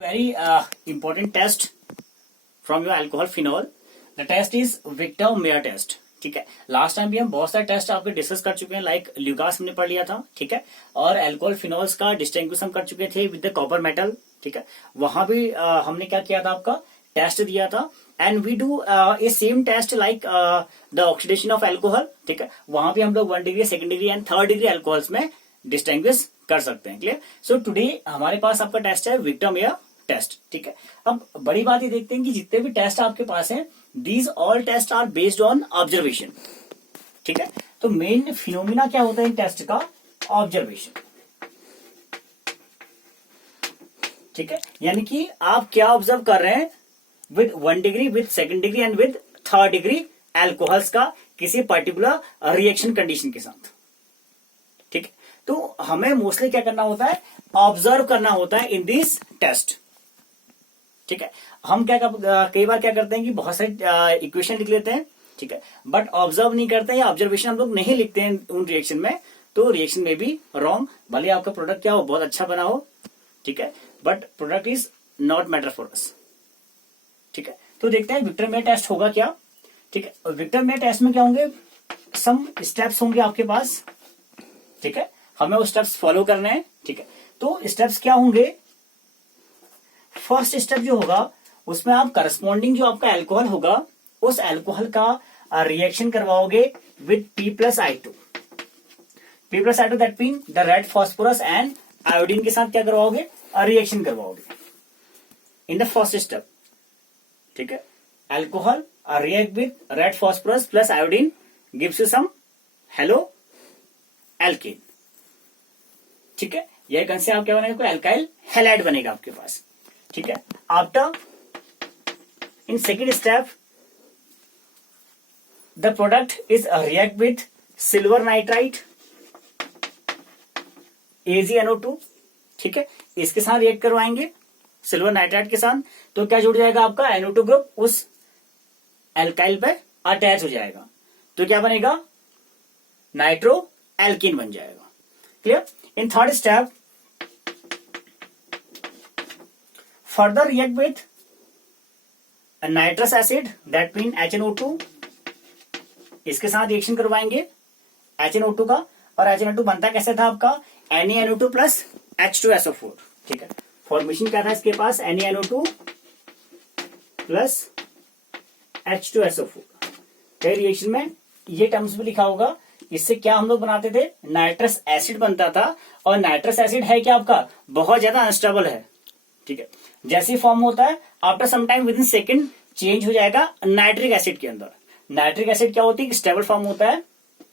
Very important test from your alcohol phenol. The test is Victor Meyer test. ठीक है, last time भी हम बहुत सारे टेस्ट आपके डिस्कस कर चुके हैं, लाइक ल्यूकास हमने पढ़ लिया था, ठीक है, और अल्कोहल फिनोल्स का डिस्टिंग्विश हम कर चुके थे विद द कॉपर मेटल, ठीक है, वहां भी हमने क्या किया था, आपका टेस्ट दिया था. And we do a same test like the oxidation of alcohol, ठीक है, वहां भी हम लोग 1 degree, 2nd degree and 3rd degree alcohols में डिस्टिंग्विश कर सकते हैं. क्लियर. सो टुडे हमारे पास आपका टेस्ट है विक्टर मेयर टेस्ट. ठीक है, अब बड़ी बात ये देखते हैं कि जितने भी टेस्ट आपके पास हैं, these all test are based on observation. ठीक है, तो मेन फिनोमिना क्या होता है इन टेस्ट का? ऑब्जर्वेशन. ठीक है, यानी कि आप क्या ऑब्जर्व कर रहे हैं with 1 degree, with 2nd degree and with 3rd degree alcohols का किसी पर्टिकुलर रिएक्शन कंडीशन के साथ. ठीक है, तो हमें मोस्टली क्या करना होता है? ऑब्जर्व करना होता है इन दिस टेस्ट. ठीक है, हम क्या कई बार क्या करते हैं कि बहुत सारे इक्वेशन लिख लेते हैं, ठीक है, बट ऑब्जर्व नहीं करते हैं या ऑब्जर्वेशन हम लोग नहीं लिखते हैं उन रिएक्शन में, तो रिएक्शन में भी रॉन्ग. भले आपका प्रोडक्ट क्या हो, बहुत अच्छा बना हो, ठीक है, but product is not matter for us. ठीक है, तो देखते हैं विक्टर मेयर टेस्ट होगा क्या. ठीक है, विक्टर मेयर टेस्ट में क्या होंगे? सम स्टेप्स होंगे आपके पास. ठीक है, हमें वो स्टेप्स फॉलो करने हैं. ठीक है, तो स्टेप्स क्या होंगे? फर्स्ट स्टेप जो होगा उसमें आप करस्पॉन्डिंग जो आपका अल्कोहल होगा उस अल्कोहल का रिएक्शन करवाओगे with P+I2. P+I2 that mean the red phosphorus and iodine के साथ क्या करवाओगे? रिएक्शन करवाओगे इन द फर्स्ट स्टेप. ठीक है, alcohol react with red phosphorus plus iodine gives you some halo alkane. ठीक है, यह कौन से आप क्या बनेगा? कोई अल्काइल हैलाइड बनेगा आपके पास. ठीक है, after in second step the product is react with silver nitrite AgNO2. ठीक है, इसके साथ रिएक्ट करवाएंगे सिल्वर नाइट्राइट के साथ, तो क्या जुड़ जाएगा? आपका NO2 ग्रुप उस एल्काइल पे अटैच हो जाएगा, तो क्या बनेगा? नाइट्रो एल्कीन बन जाएगा. Clear. In third step further react with a nitrous acid that mean HNO2. इसके साथ रिएक्शन करवाएंगे HNO2 का, और HNO2 बनता कैसे था आपका? NaNO2 plus H2SO4. ठीक है, फॉर्मेशन क्या था इसके पास? NaNO2 plus H2SO4. कई रिएक्शन में ये टर्म्स भी लिखा होगा. इससे क्या हम लोग बनाते थे? नाइट्रस एसिड बनता था, और नाइट्रस एसिड है क्या आपका? बहुत ज्यादा अनस्टेबल है. ठीक है, जैसे फॉर्म होता है after some time within second change हो जाएगा नाइट्रिक एसिड के अंदर. नाइट्रिक एसिड क्या होती है? स्टेबल फॉर्म होता है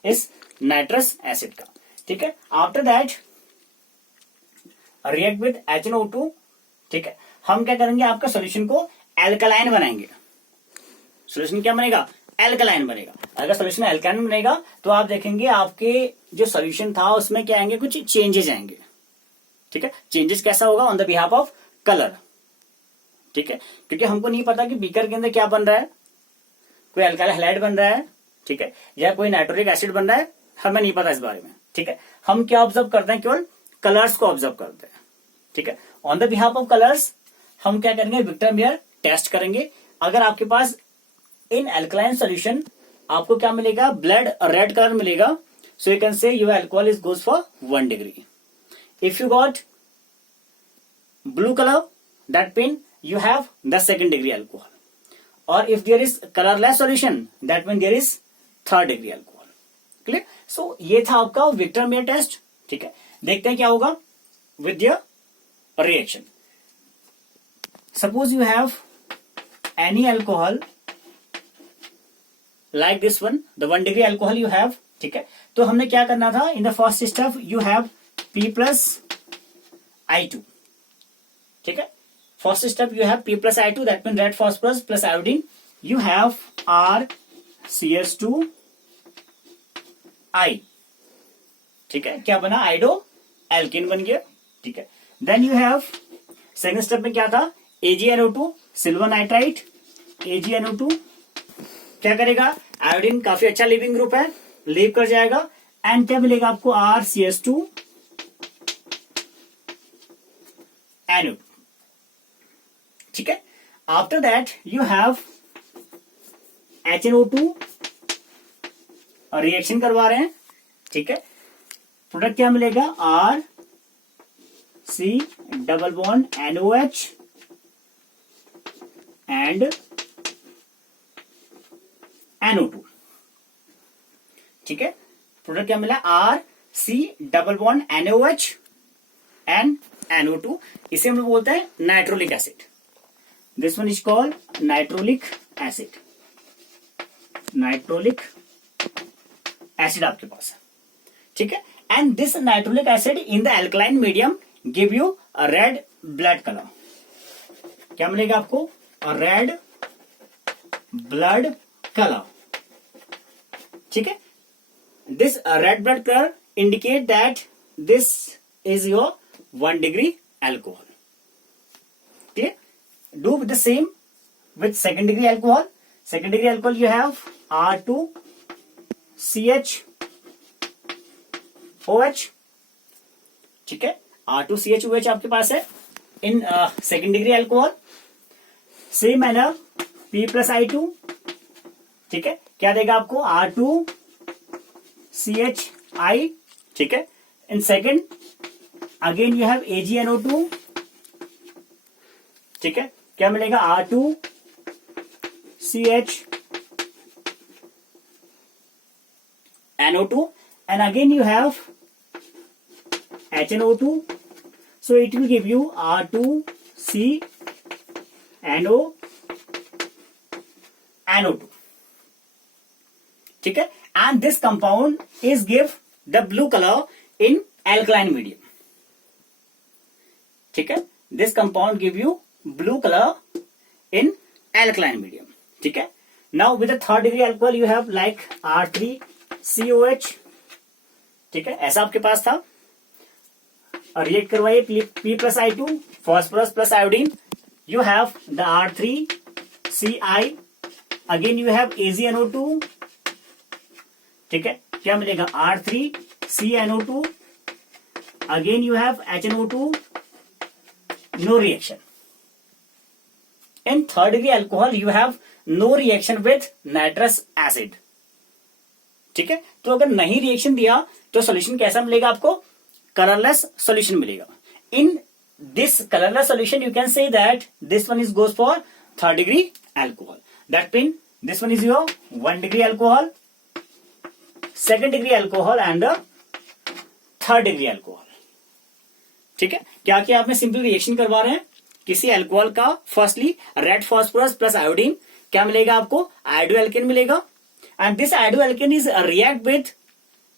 इस नाइट्रस एसिड का. ठीक है, after that react with HNO2. ठीक है, हम क्या करेंगे? आपका सोल्यूशन को एल्कलाइन बनाएंगे. सोल्यूशन क्या बनेगा? एल्कलाइन बनेगा. अगर सोल्यूशन एल्कलाइन बनेगा तो आप देखेंगे आपके जो सोल्यूशन था उसमें क्या आएंगे? कुछ चेंजेस आएंगे. ठीक है, चेंजेस कैसा होगा? On the behalf of colour. ठीक है, क्योंकि हमको नहीं पता कि बीकर के अंदर क्या बन रहा है. कोई अल्काइल हैलाइड बन रहा है, ठीक है, या कोई नाइट्रोलिक एसिड बन रहा है, हमें नहीं पता इस बारे में. ठीक है, हम क्या ऑब्जर्व करते हैं? केवल कलर्स को ऑब्जर्व करते हैं. ठीक है, on the behalf of colours हम क्या करेंगे? विक्टर मेयर टेस्ट करेंगे. अगर आपके पास इन अल्कलाइन सोल्यूशन आपको क्या मिलेगा? ब्लड रेड कलर मिलेगा. सो यू कैन से your alcohol is goes for 1 degree. If you got blue color, that mean you have the 2nd degree alcohol, or if there is colorless solution that mean there is 3rd degree alcohol. Clear. So ये था आपका Victor Meyer test. ठीक है, देखते हैं क्या होगा with your reaction. Suppose you have any alcohol like this one, the 1 degree alcohol you have. ठीक है, तो हमने क्या करना था? in the first step you have P+I2. ठीक है, first step you have P+I2 that mean red phosphorus plus iodine. You have RCS2I. ठीक है, क्या बना? आइडो एल्किन बन गया. ठीक है, then you have second step में क्या था? AgNO2 silver nitrite. AgNO2 क्या करेगा? आयोडीन काफी अच्छा लिविंग ग्रुप है, लीव कर जाएगा, एंड क्या मिलेगा आपको? RCS2NO2. ठीक है. After that you have HNO2 reaction करवा रहे हैं. ठीक है. प्रोडक्ट क्या मिलेगा? R C double bond NOH and NO2. ठीक है. प्रोडक्ट क्या मिला? R C double bond NOH and NO2. इसे हम लोग बोलते हैं nitrolic acid. This one is called nitrolic acid. Nitrolic acid आपके पास है. ठीक है. And this nitrolic acid in the alkaline medium give you a red blood colour. क्या मिलेगा आपको? अ रेड ब्लड कलर. ठीक है. This red blood colour indicate that this is your 1 degree alcohol. Clear? Do with the same with second degree alcohol. Second degree alcohol you have R2CHOH. ठीक है. R2CHOH आपके पास है in second degree alcohol. Same manner P plus I2. ठीक है. क्या देगा आपको? R2CHI. ठीक है. In second again you have AgNO2. ठीक है. क्या मिलेगा? R2CHNO2 and again you have HNO2. So it will give you R2CNO2. ठीक है. And this compound is give the blue color in alkaline medium. ठीक है. This compound give you blue color in alkaline medium. ठीक है. Now with the third degree alcohol you have like R3COH. ठीक है. ऐसा आपके पास था. रिएक्ट करवाइए P plus I2 phosphorus plus iodine. You have the R3CI. Again you have AgNO2. ठीक है. क्या मिलेगा? R3CNO2. Again you have HNO2. No reaction. In third degree alcohol you have no reaction with nitrous acid. ठीक है. तो अगर नहीं reaction दिया तो सोल्यूशन कैसा मिलेगा आपको? कलरलेस सोल्यूशन मिलेगा. In this colourless solution you can say that this one is goes for third degree alcohol. That mean this one is your 1 degree alcohol, second degree alcohol and third degree alcohol. ठीक है. क्या किया आपने? Simple reaction करवा रहे हैं किसी alcohol का. Firstly red phosphorus plus iodine. क्या मिलेगा आपको? आयोडो एल्केन मिलेगा. And this iodo alkane is react with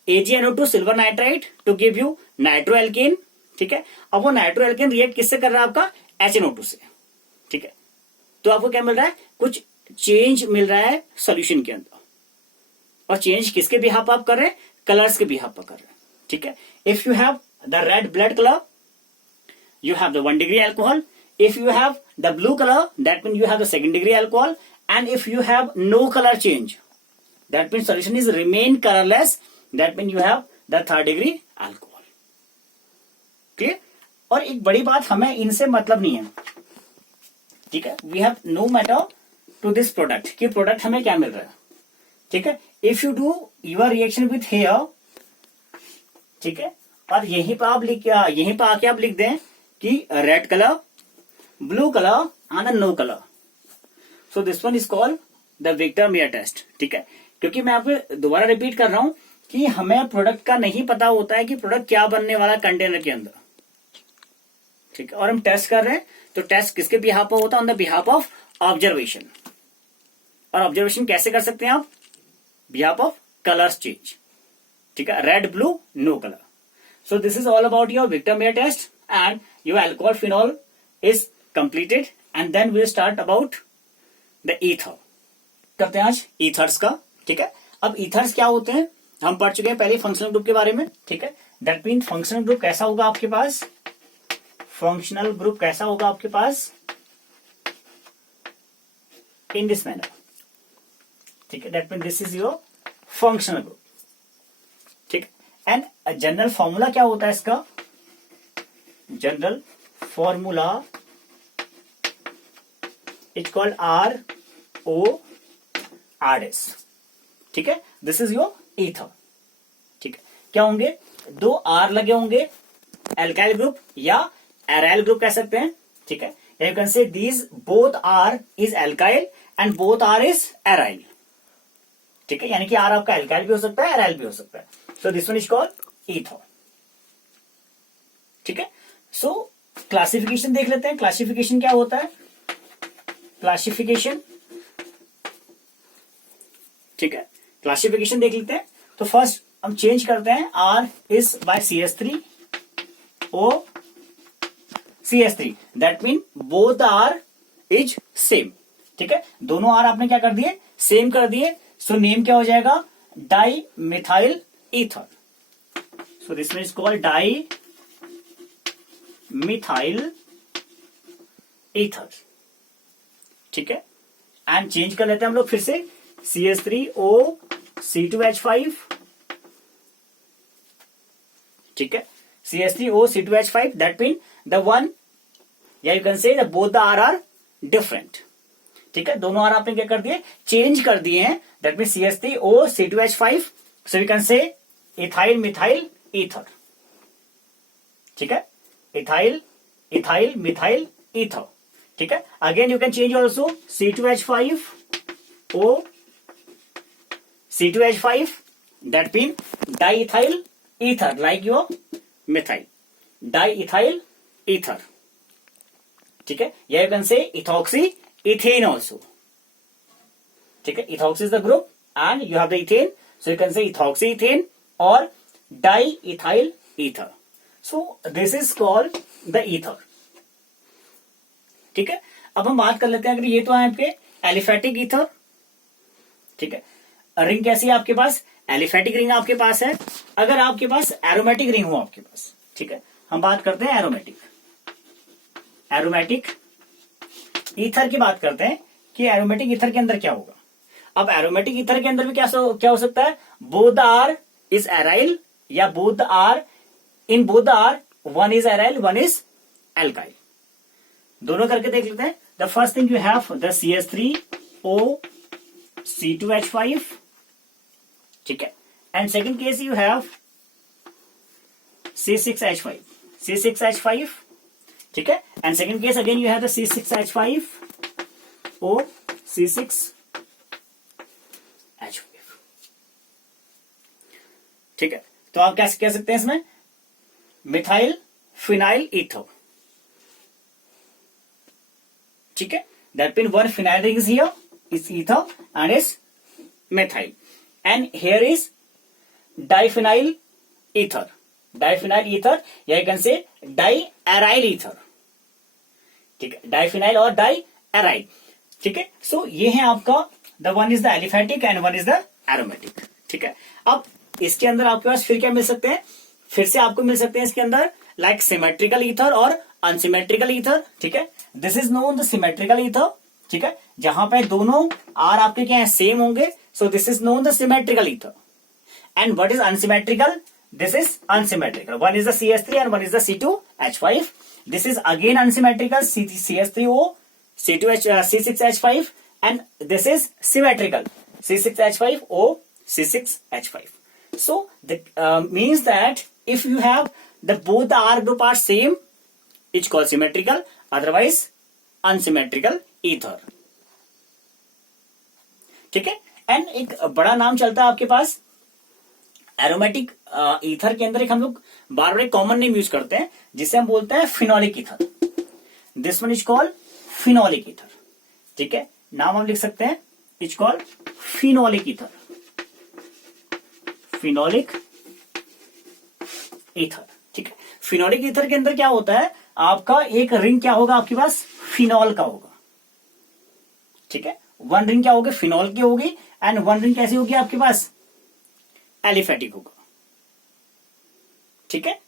AgNO2 silver nitrite to give you nitro alkane. ठीक है. अब वो नाइट्रो एल्केन रिएक्ट किससे कर रहा है? आपका HNO2 से. ठीक है. तो आपको क्या मिल रहा है? कुछ चेंज मिल रहा है सोल्यूशन के अंदर. और चेंज किसके बिहाफ आप कर रहे हैं? कलर्स के बिहाफ पर कर रहे हैं. ठीक है. If you have the red blood colour you have the 1 degree alcohol. If you have the blue color, that means you have the second degree alcohol. And if you have no color change, that means solution is remain colorless. That means you have the third degree alcohol. Clear? और एक बड़ी बात, हमें इनसे मतलब नहीं है. ठीक है. We have no matter to this product कि प्रोडक्ट हमें क्या मिल रहा है. ठीक है. If you do your reaction with hair, ठीक है, और यहीं पर आके आप लिख दें कि red colour, blue colour and no colour. So this one is called the Victor Meyer test. ठीक है. क्योंकि मैं आपको दोबारा रिपीट कर रहा हूं कि हमें प्रोडक्ट का नहीं पता होता है कि प्रोडक्ट क्या बनने वाला कंटेनर के अंदर. ठीक है. और हम टेस्ट कर रहे हैं तो टेस्ट किसके बिहाफ पर होता है? On the behalf of observation. और ऑब्जर्वेशन कैसे कर सकते हैं आप? Behalf of colours change. ठीक है. Red, blue, no colour. So this is all about your Victor Mayer test and your alcohol phenol is completed and then we'll start about the ether. करते हैं आज ethers का. ठीक है. अब ethers क्या होते हैं हम पढ़ चुके हैं पहले फंक्शनल ग्रुप के बारे में. ठीक है. दैट मीन फंक्शनल ग्रुप कैसा होगा आपके पास? फंक्शनल ग्रुप कैसा होगा आपके पास? In this manner. ठीक है. That mean this is your functional group. ठीक है. एंड जनरल फॉर्मूला क्या होता है इसका? General formula it's called R O R S. ठीक है, दिस इज योर ईथर। ठीक है, क्या होंगे, दो आर लगे होंगे, एल्काइल ग्रुप या एराइल ग्रुप कह सकते हैं। ठीक है, you can say these both R is alkyl and both R is aryl. ठीक है, यानी कि आर आपका एल्काइल भी हो सकता है, एराइल भी हो सकता है। So this one is called ether. ठीक है, सो क्लासिफिकेशन देख लेते हैं। क्लासिफिकेशन क्या होता है, क्लासिफिकेशन, ठीक है, क्लासिफिकेशन देख लेते हैं। तो फर्स्ट हम चेंज करते हैं, R is by CH3 O CH3, that mean both R is same. ठीक है, दोनों आर आपने क्या कर दिए, सेम कर दिए। सो नेम क्या हो जाएगा, di methyl ether. So this one is called di methyl ether. ठीक है, एंड चेंज कर लेते हैं हम लोग फिर से, CH3O C2H5। ठीक है, CH3O C2H5, that mean the one, या you can say the both the are different. ठीक है, दोनों आर आपने क्या कर दिए, चेंज कर दिए हैं, that mean CH3O C2H5। So you can से इथाइल मिथाइल ईथर। ठीक है, इथाइल इथाइल मिथाइल ईथर। ठीक है, again you can change also C2H5O C2H5, that mean diethyl ether, like your methyl, diethyl ether. ठीक है, या you can say ethoxy ethane also. ठीक है, ethoxy is the group and you have the ethane, so you can say ethoxy ethane or diethyl ether. So this is called the ether. ठीक है, अब हम बात कर लेते हैं, अगर ये तो है आपके एलिफेटिक ईथर। ठीक है, रिंग कैसी है आपके पास, एलिफेटिक रिंग आपके पास है। अगर आपके पास एरोमेटिक रिंग हो आपके पास, ठीक है, हम बात करते हैं एरोमेटिक, एरोमेटिक ईथर की बात करते हैं कि एरोमेटिक ईथर के अंदर क्या होगा। अब एरोमेटिक ईथर के अंदर भी क्या हो सकता है, बोथ आर इज एराइल या both R, in both R one is aryl one is alkyl. दोनों करके देख लेते हैं। The first thing you have the CH3O C2H5। ठीक है, and second case you have C6H5 C6H5। ठीक है, and second case again you have the C6H5O C6H5। ठीक है, तो आप क्या कह सकते हैं इसमें, मिथाइल फिनाइल ईथर। ठीक है, that mean one phenyl ring is here, is ether and is methyl, and here is diphenyl ether, diphenyl ether, या you can say diaryl ether। ठीक है, diphenyl और diaryl। ठीक है, सो ये है आपका, the one is the aliphatic and one is the aromatic. ठीक है, अब इसके अंदर आपके पास फिर क्या मिल सकते हैं, फिर से आपको मिल सकते हैं इसके अंदर लाइक सिमेट्रिकल ईथर और अनसिमेट्रिकल ईथर। ठीक है, this is known the symmetrical ether. ठीक है, जहां पे दोनों आर आपके क्या है, सेम होंगे, सो this is known the symmetrical ether. And what is unsymmetrical, this is unsymmetrical, one is the CH3 and one is the C2H5। This is again unsymmetrical, CH3O C6H5, and this is symmetrical, C6H5O C6H5। so that means that if you have the both the R group are same, it's called symmetrical, otherwise unsymmetrical ether। ठीक है, and एक बड़ा नाम चलता है आपके पास aromatic ether के अंदर, एक हम लोग बार बार कॉमन नेम यूज करते हैं जिसे हम बोलते हैं phenolic ether. This one is called phenolic ether. ठीक है, नाम हम लिख सकते हैं, is called phenolic ether, phenolic ether. ठीक है, फिनोलिक ईथर के अंदर क्या होता है, आपका एक रिंग क्या होगा आपके पास, फिनॉल का होगा। ठीक है, वन रिंग क्या होगी, फिनॉल की होगी, एंड वन रिंग कैसी होगी आपके पास, एलिफेटिक होगा। ठीक है,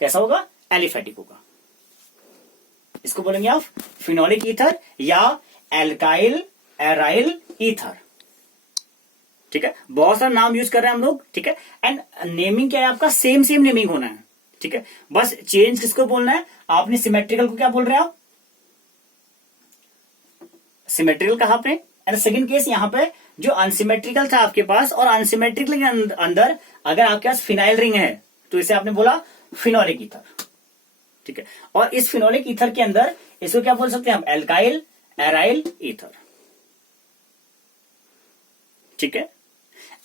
कैसा होगा, एलिफेटिक होगा। इसको बोलेंगे आप फिनोलिक ईथर या एल्काइल एराइल ईथर। ठीक है, बहुत सारा नाम यूज कर रहे हैं हम लोग। ठीक है, एंड नेमिंग क्या है आपका, सेम सेम नेमिंग होना है। ठीक है, बस चेंज किसको बोलना है, आपने सिमेट्रिकल को क्या बोल रहे हैं आप, सिमेट्रिकल कहा आपने, एंड सेकंड केस यहाँ पे जो अनसिमेट्रिकल था आपके पास, और अनसिमेट्रिकल के अंदर अगर आपके पास फिनाइल रिंग है तो इसे आपने बोला फिनोलिक ईथर, ठीक है। और इस फिनोलिक ईथर के अंदर इसको क्या बोल सकते हैं हम, एल्काइल एराइल ईथर, ठीक है।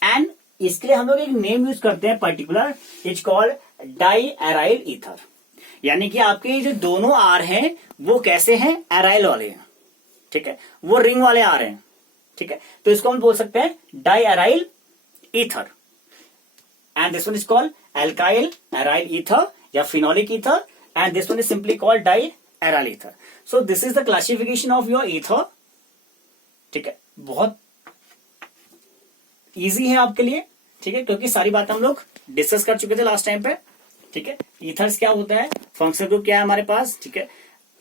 एंड इसके लिए हम लोग एक नेम यूज करते हैं particular, it's called diaryl ether, यानी कि आपके जो दोनों आर हैं वो कैसे हैं, एराइल वाले हैं, ठीक है, वो रिंग वाले आर हैं, ठीक है। तो इसको हम बोल सकते हैं diaryl ether, and this one is called alkyl aryl ether या phenolic ether, and this one is simply called diaryl ether. So this is the classification of your ether, ठीक है। बहुत इजी है आपके लिए, ठीक है, क्योंकि सारी बात हम लोग डिस्कस कर चुके थे लास्ट टाइम पे, ठीक है। ईथर्स क्या होता है, फंक्शनल ग्रुप क्या है हमारे पास, ठीक है,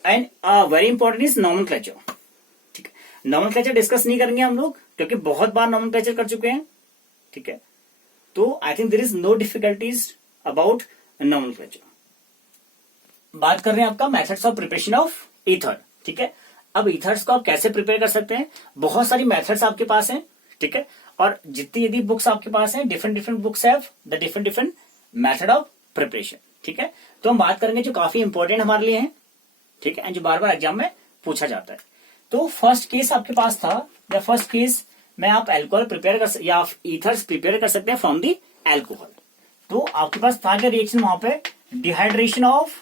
and very important is nomenclature, ठीक है। नोमेनक्लेचर डिस्कस नहीं करेंगे हम लोग क्योंकि बहुत बार नोमेनक्लेचर कर चुके हैं, ठीक है। तो I think there is no difficulties about nomenclature. बात कर रहे हैं आपका methods of preparation of ether, ठीक है। अब ईथर्स को आप कैसे प्रिपेयर कर सकते हैं, बहुत सारी मेथड्स आपके पास हैं, ठीक है। और जितनी यदि बुक्स आपके पास हैं, different different books have the different different method of preparation, ठीक है। तो हम बात करेंगे जो काफी इंपॉर्टेंट हमारे लिए हैं, ठीक है, एंड जो बार बार एग्जाम में पूछा जाता है। तो फर्स्ट केस आपके पास था, या फर्स्ट केस में आप एल्कोहल प्रिपेयर कर या ईथर्स प्रिपेयर कर सकते हैं फ्रॉम दी एल्कोहल। तो आपके पास था क्या रिएक्शन वहां पे, dehydration of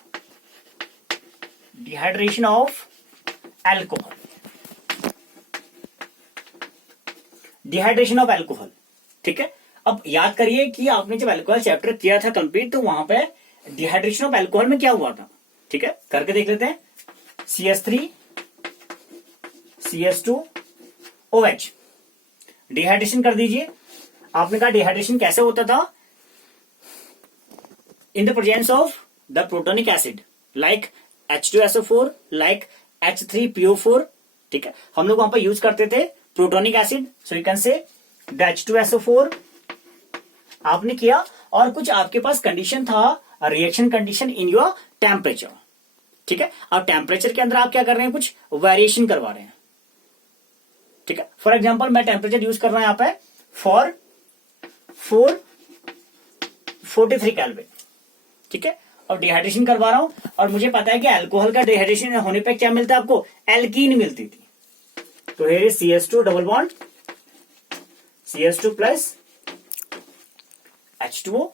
alcohol, dehydration of alcohol, ठीक है। अब याद करिए कि आपने जब एल्कोहल चैप्टर किया था कंप्लीट, तो वहां पे डिहाइड्रेशन ऑफ एल्कोहल में क्या हुआ था, ठीक है, करके देख लेते हैं। CH3 CH2 OH, डिहाइड्रेशन कर दीजिए। आपने कहा डिहाइड्रेशन कैसे होता था, in the presence of the protonic acid like H2SO4 like H3PO4, ठीक है। हम लोग वहां पर यूज करते थे protonic acid, so you can say the H2SO4 आपने किया, और कुछ आपके पास कंडीशन था, reaction condition in your temperature, ठीक है। अब टेम्परेचर के अंदर आप क्या कर रहे हैं, कुछ वेरिएशन करवा रहे हैं, ठीक है। फॉर एग्जांपल मैं टेम्परेचर यूज कर रहा हूं यहां पे फॉर 443 केल्विन, ठीक है, और डिहाइड्रेशन करवा रहा हूं, और मुझे पता है कि अल्कोहल का डिहाइड्रेशन होने पे क्या मिलता है आपको, एल्कीन मिलती थी। तो here is CH2 double bond CH2 plus H2O,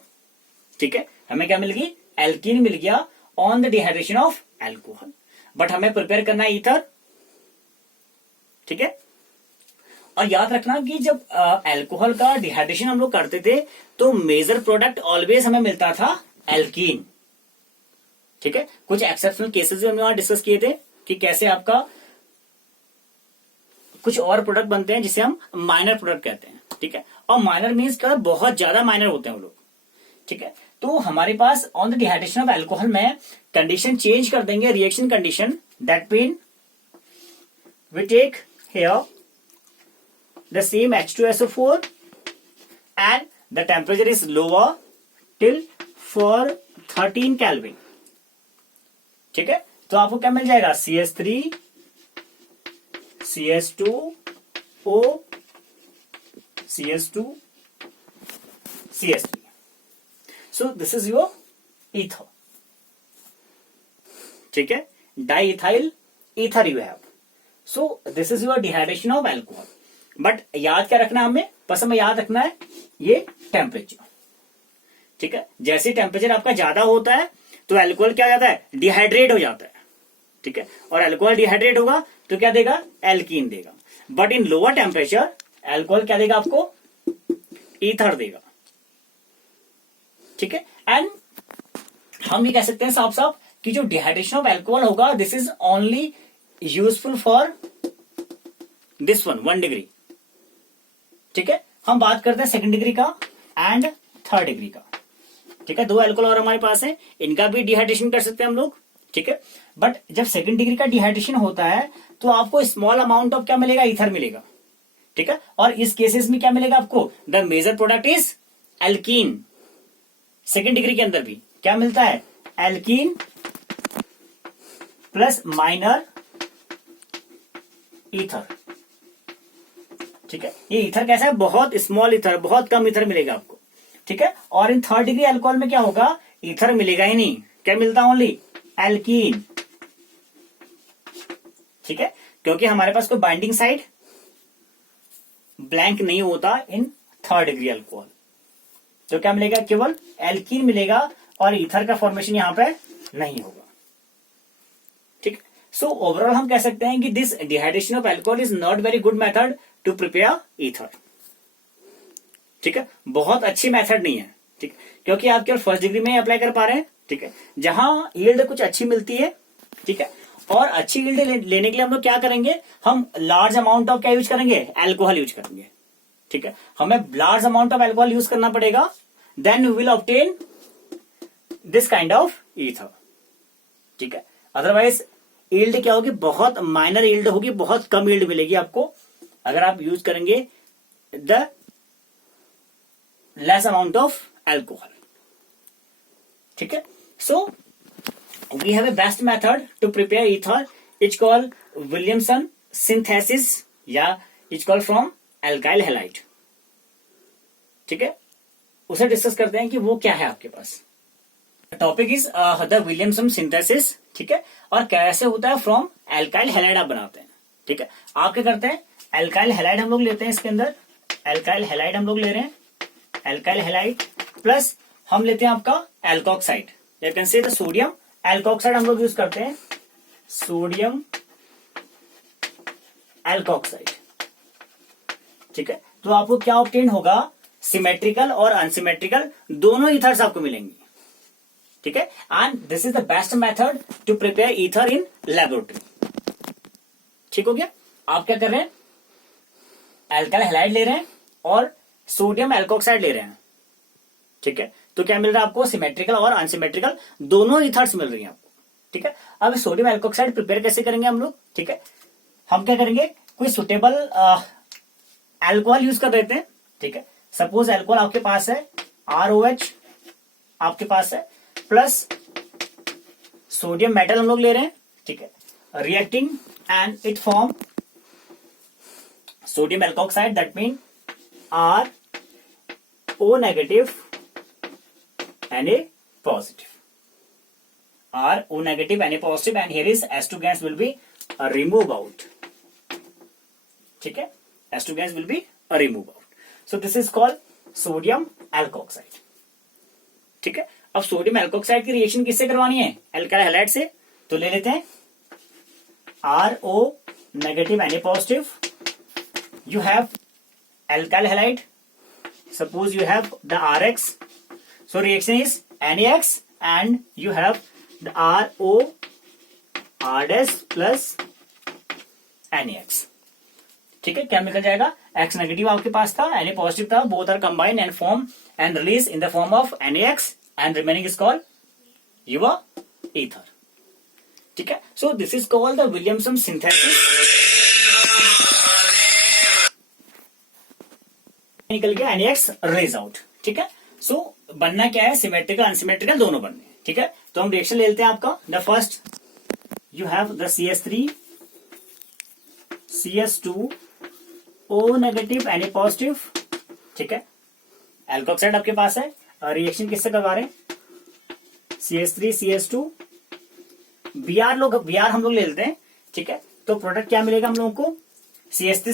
ठीक है, हमें क्या मिल गई, एल्कीन मिल गया on the dehydration of alcohol. But हमें प्रिपेयर करना है ईथर, ठीक है। और याद रखना कि जब एल्कोहल का डिहाइड्रेशन हम लोग करते थे तो मेजर प्रोडक्ट ऑलवेज हमें मिलता था एल्कीन, ठीक है। कुछ एक्सेप्शनल केसेस भी हमने वहां डिस्कस किए थे कि कैसे आपका कुछ और प्रोडक्ट बनते हैं जिसे हम माइनर प्रोडक्ट कहते हैं, ठीक है। और माइनर मीन्स क्या, बहुत ज्यादा माइनर होते हैं वो लोग, ठीक है। तो हमारे पास on the dehydration of alcohol में कंडीशन चेंज कर देंगे, reaction condition, that mean we take here the same H2SO4 and the temperature is lower till for 13 Kelvin, ठीक है। तो आपको क्या मिल जाएगा, CH3 CH2O CH2 CH3, so this is your ether, ठीक है, diethyl ether you have, so this is your dehydration of alcohol। But याद क्या रखना है हमें, बस हमें याद रखना है ये टेम्परेचर, ठीक है। जैसे टेम्परेचर आपका ज्यादा होता है तो एल्कोहल क्या हो जाता है, डिहाइड्रेट हो जाता है, ठीक है। और एल्कोहल डिहाइड्रेट होगा तो क्या देगा, एल्कीन देगा। But in lower temperature alcohol क्या देगा आपको, ईथर देगा, ठीक है। एंड हम ये कह सकते हैं साफ साफ कि जो डिहाइड्रेशन ऑफ एल्कोहल होगा, this is only useful for this one 1 degree, ठीक है। हम बात करते हैं 2nd डिग्री का एंड 3rd डिग्री का, ठीक है। 2 एल्कोहल और हमारे पास है, इनका भी डिहाइड्रेशन कर सकते हैं हम लोग, ठीक है। बट जब 2nd डिग्री का डिहाइड्रेशन होता है तो आपको स्मॉल अमाउंट ऑफ क्या मिलेगा, ईथर मिलेगा, ठीक है। और इस केसेस में क्या मिलेगा आपको, the major product is alkene. 2nd degree के अंदर भी क्या मिलता है, एल्कीन प्लस माइनर ईथर, ठीक है, ये ईथर कैसा है, बहुत स्मॉल ईथर, बहुत कम ईथर मिलेगा आपको। ठीक है, और इन थर्ड डिग्री अल्कोहल में क्या होगा, ईथर मिलेगा ही नहीं, क्या मिलता है, ओनली एल्कीन। ठीक है, क्योंकि हमारे पास कोई बाइंडिंग साइड ब्लैंक नहीं होता इन थर्ड डिग्री अल्कोहल, तो क्या मिलेगा, केवल एल्कीन मिलेगा और ईथर का फॉर्मेशन यहां पे नहीं होगा। ठीक, सो ओवरऑल हम कह सकते हैं कि this dehydration of alcohol is not very good method to prepare ether. ठीक है, बहुत अच्छी मेथड नहीं है। ठीक, क्योंकि आप केवल फर्स्ट डिग्री में अप्लाई कर पा रहे हैं। ठीक है, जहां यील्ड कुछ अच्छी मिलती है। ठीक है, और अच्छी यील्ड लेने के लिए हम लोग क्या करेंगे, हम लार्ज अमाउंट ऑफ क्या यूज करेंगे, अल्कोहल यूज करेंगे। ठीक है, हमें large amount of alcohol use करना पड़ेगा, then we will obtain this kind of ether. ठीक है, अदरवाइज यील्ड क्या होगी, बहुत माइनर यील्ड होगी, बहुत कम यील्ड मिलेगी आपको अगर आप यूज करेंगे the less amount of alcohol. ठीक है, सो we have a best method to prepare ether. It's called Williamson synthesis या it's called from alkyl halide. ठीक है, उसे डिस्कस करते हैं कि वो क्या है आपके पास। Topic is the Williamson synthesis. ठीक है, और कैसे होता है, फ्रॉम एल्काइल हैलाइड आप बनाते हैं। ठीक है, आप क्या करते हैं, एल्काइल हैलाइड हम लोग लेते हैं, इसके अंदर एल्काइल हैलाइड हम लोग ले रहे हैं, एल्काइल हैलाइड प्लस हम लेते हैं आपका alkoxide, you can say the sodium alkoxide हम लोग यूज करते हैं, सोडियम एल्कोक्साइड। ठीक है, तो आपको क्या ऑब्टेन होगा, सिमेट्रिकल और अनसिमेट्रिकल दोनों ईथर्स आपको मिलेंगे। ठीक है, and this is the best method to prepare ether in laboratory. ठीक हो गया, आप क्या कर रहे हैं, एल्काइल हैलाइड ले रहे हैं और सोडियम एल्कोक्साइड ले रहे हैं। ठीक है, तो क्या मिल रहा है आपको, सिमेट्रिकल और अनसिमेट्रिकल दोनों ईथर्स मिल रही हैं आपको। ठीक है, अब सोडियम एल्कोक्साइड प्रिपेयर कैसे करेंगे हम लोग। ठीक है, हम क्या करेंगे, कोई सुटेबल अल्कोहल यूज कर लेते हैं। ठीक है, सपोज अल्कोहल आपके पास है, ROH आपके पास है, प्लस सोडियम मेटल हम लोग ले रहे हैं। ठीक है, reacting and it form sodium alkoxide, that mean RO negative Na positive, RO negative Na positive, and here is S2 gas will be remove out. ठीक है, S2 gas will be remove out. So this is called sodium alkoxide. ठीक है, अब sodium alkoxide की reaction किससे करवानी है, alkyl halide से, तो ले लेते हैं RO negative Na positive, you have alkyl halide, suppose you have the RX, so reaction is NaX and you have the RO R' plus NaX. ठीक है, क्या निकल जाएगा, X नेगेटिव आपके पास था, Na पॉजिटिव था, both are combined and form and release in the form of NaX and remaining is called your ether. ठीक है, so this is called the Williamson synthesis. निकल गया NaX रिलीज आउट। ठीक है, सो बनना क्या है, सिमेट्रिकल अनसिमेट्रिकल दोनों बनने हैं। ठीक है, तो हम रिएक्शन ले लेते हैं आपका, the first you have the CH3 CS2 O negative Na positive. ठीक है, एल्कोक्साइड आपके पास है, और रिएक्शन किससे करवा रहे हैं, CH3 CS2 Br हम लोग ले लेते हैं। ठीक है, तो प्रोडक्ट क्या मिलेगा हम लोगों को, CH3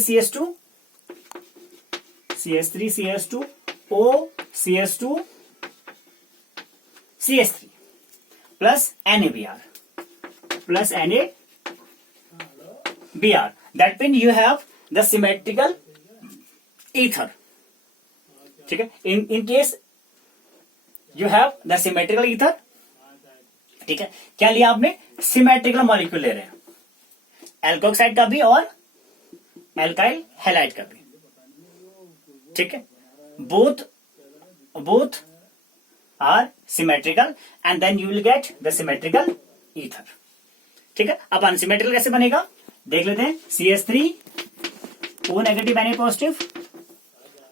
CS2 O CS2 CH3 plus NaBr plus NaBr. That means you have the symmetrical ether. ठीक है, in case you have the symmetrical ether. ठीक है, क्या लिया आपने, सिमेट्रिकल मॉलिक्यूल ले रहे हैं, एल्कोक्साइड का भी और एल्काइल हैलाइड का भी। ठीक है, both are symmetrical and then you will get the symmetrical ether. ठीक है, अब अनसिमेट्रिकल कैसे बनेगा देख लेते हैं, CH3 O negative Na positive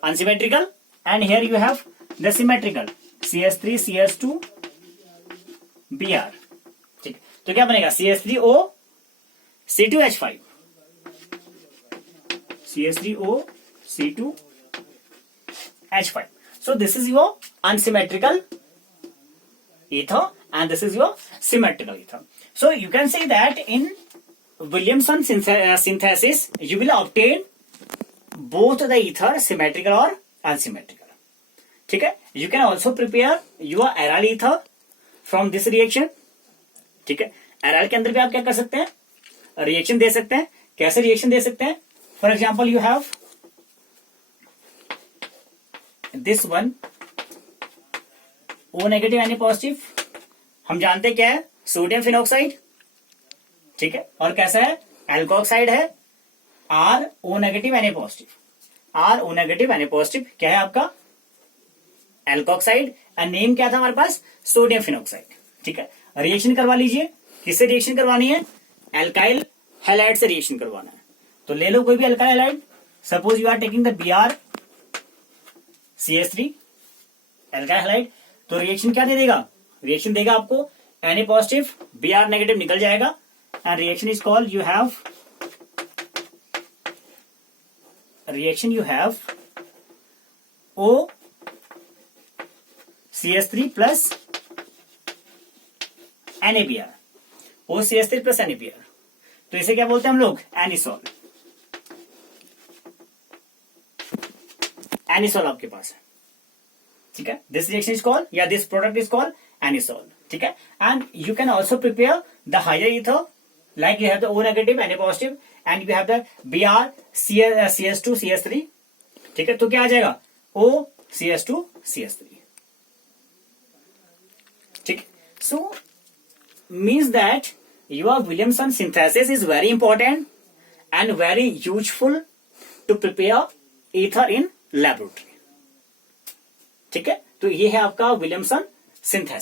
unsymmetrical, and here you have the symmetrical CH3 CS2 Br. ठीक, तो क्या बनेगा, CH3O C2H5 CH3O C2H5. So this is your unsymmetrical ether and this is your symmetrical ether. So you can say that in Williamson synthesis you will obtain both the ether symmetrical or unsymmetrical. ठीक है. You can also prepare your aryl ether from this reaction. ठीक है. aryl के अंदर भी आप क्या कर सकते हैं, रिएक्शन दे सकते हैं. कैसे रिएक्शन दे सकते हैं? For example you have this one O negative Na positive. हम जानते हैं क्या है, सोडियम फिनॉक्साइड. ठीक है. और कैसा है, एल्कोक्साइड है, RO negative Na positive. RO negative Na positive क्या है आपका, एल्कोक्साइड. एंड नेम क्या था हमारे पास, सोडियम फिनॉक्साइड. ठीक है. रिएक्शन करवा लीजिए. किससे रिएक्शन करवानी है, एल्काइल हैलाइड से रिएक्शन करवाना है. तो ले लो कोई भी alkyl halide. Suppose you are taking the BrCH3 alkyl halide. तो रिएक्शन क्या दे देगा, रिएक्शन देगा आपको Na पॉजिटिव, Br नेगेटिव निकल जाएगा. And reaction is called, you have OCH3 plus NaBr. OCH3 plus NaBr. तो इसे क्या बोलते हैं हम लोग, एनिसोल. एनिसोल आपके पास है. ठीक है. दिस रिएक्शन इज कॉल्ड, या this product is called anisole. ठीक है. And you can also prepare the higher ether, like you have the O negative Na positive and you have the BrCH2 CH3. ठीक है. तो क्या आ जाएगा, OCH2 CH3. ठीक. So means that your Williamson synthesis is very important and very useful to prepare ether in laboratory. ठीक है. तो ये है आपका Williamson synthesis.